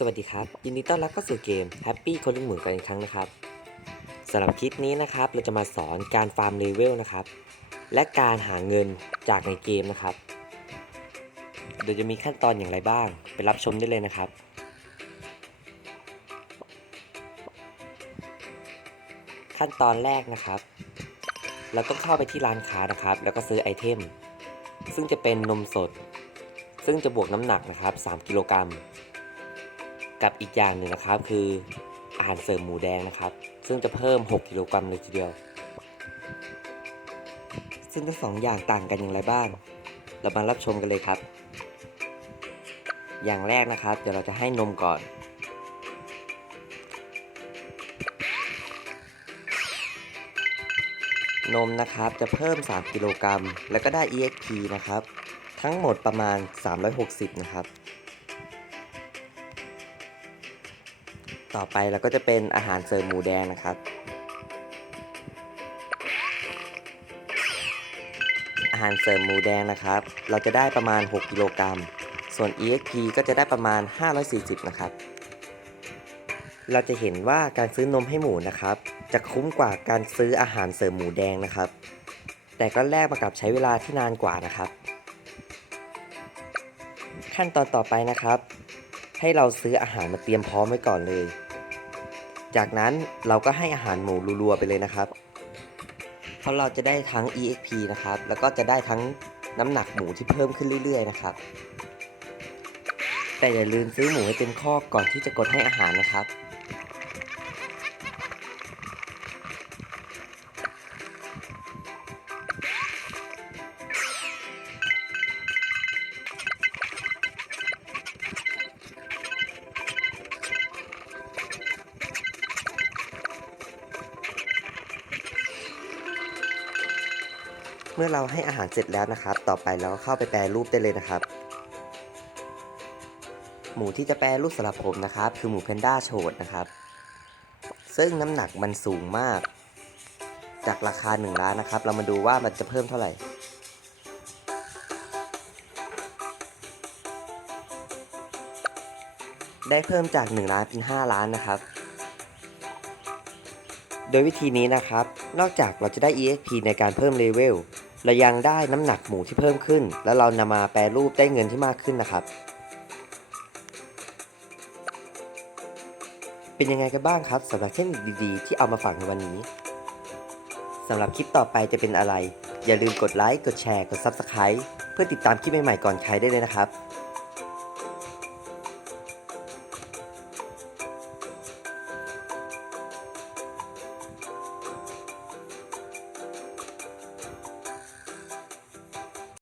สวัสดีครับ ยินดีต้อนรับเข้าสู่เกม Happy คนลุงหมูกันอีกครั้งนะครับสำหรับคลิปนี้นะครับ เราจะมาสอนการฟาร์มเลเวลนะครับ และการหาเงินจากในเกมนะครับ โดยจะมีขั้นตอนอย่างไรบ้าง ไปรับชมได้เลยนะครับ ขั้นตอนแรกนะครับ เราต้องเข้าไปที่ร้านค้านะครับ แล้วก็ซื้อไอเทม ซึ่งจะเป็นนมสด ซึ่งจะบวกน้ำหนักนะครับ 3 กิโลกรัม กับอีกอย่างหนึ่งนะครับคืออาหารเสริมหมูแดงนะครับ ซึ่งจะเพิ่ม 6 กิโลกรัมเลยทีเดียว ซึ่งทั้งสองอย่างต่างกันอย่างไรบ้าง เรามารับชมกันเลยครับ อย่างแรกนะครับ เดี๋ยวเราจะให้นมก่อนนมนะครับจะเพิ่ม 3 กิโลกรัม แล้วก็ได้ EXP นะครับ ทั้งหมดประมาณ 360 นะครับ ต่อไปเราก็จะเป็นอาหารเสริมหมูแดงนะครับ อาหารเสริมหมูแดงนะครับ เราจะได้ประมาณ 6 กิโลกรัม ส่วน EXP ก็จะได้ประมาณ 540 นะครับ เราจะเห็นว่าการซื้อนมให้หมูนะครับ จะคุ้มกว่าการซื้ออาหารเสริมหมูแดงนะครับ แต่ก็แลกมากับใช้เวลาที่นานกว่านะครับ ขั้นตอนต่อไปนะครับให้เราซื้ออาหารมาเตรียมพร้อมไว้ก่อนเลย จากนั้นเราก็ให้อาหารหมูรัวๆไปเลยนะครับ เพราะเราจะได้ทั้ง EXP นะครับ แล้วก็จะได้ทั้งน้ำหนักหมูที่เพิ่มขึ้นเรื่อย ๆ นะครับ แต่อย่าลืมซื้อหมูให้เต็มข้อก่อนที่จะกดให้อาหารนะครับ เมื่อเราให้อาหารเสร็จแล้วนะครับ ต่อไปเราก็เข้าไปแปรรูปได้เลยนะครับ หมูที่จะแปรรูปสำหรับผมนะครับ คือหมูแพนด้าโฉดนะครับ ซึ่งน้ำหนักมันสูงมาก จากราคา1ล้านนะครับ เรามาดูว่ามันจะเพิ่มเท่าไหร่ได้เพิ่มจาก1ล้านเป็น5ล้านนะครับ โดยวิธีนี้นะครับ นอกจากเราจะได้ EXP ในการเพิ่มเลเวลเรายังได้น้ำหนักหมูที่เพิ่มขึ้น แล้วเรานำมาแปรรูปได้เงินที่มากขึ้นนะครับ เป็นยังไงกันบ้างครับสำหรับเทคนิคดีๆ ที่เอามาฝากในวันนี้สำหรับคลิปต่อไปจะเป็นอะไร อย่าลืมกดไลค์ กดแชร์ กด Subscribe เพื่อติดตามคลิปใหม่ๆก่อนใครได้เลยนะครับ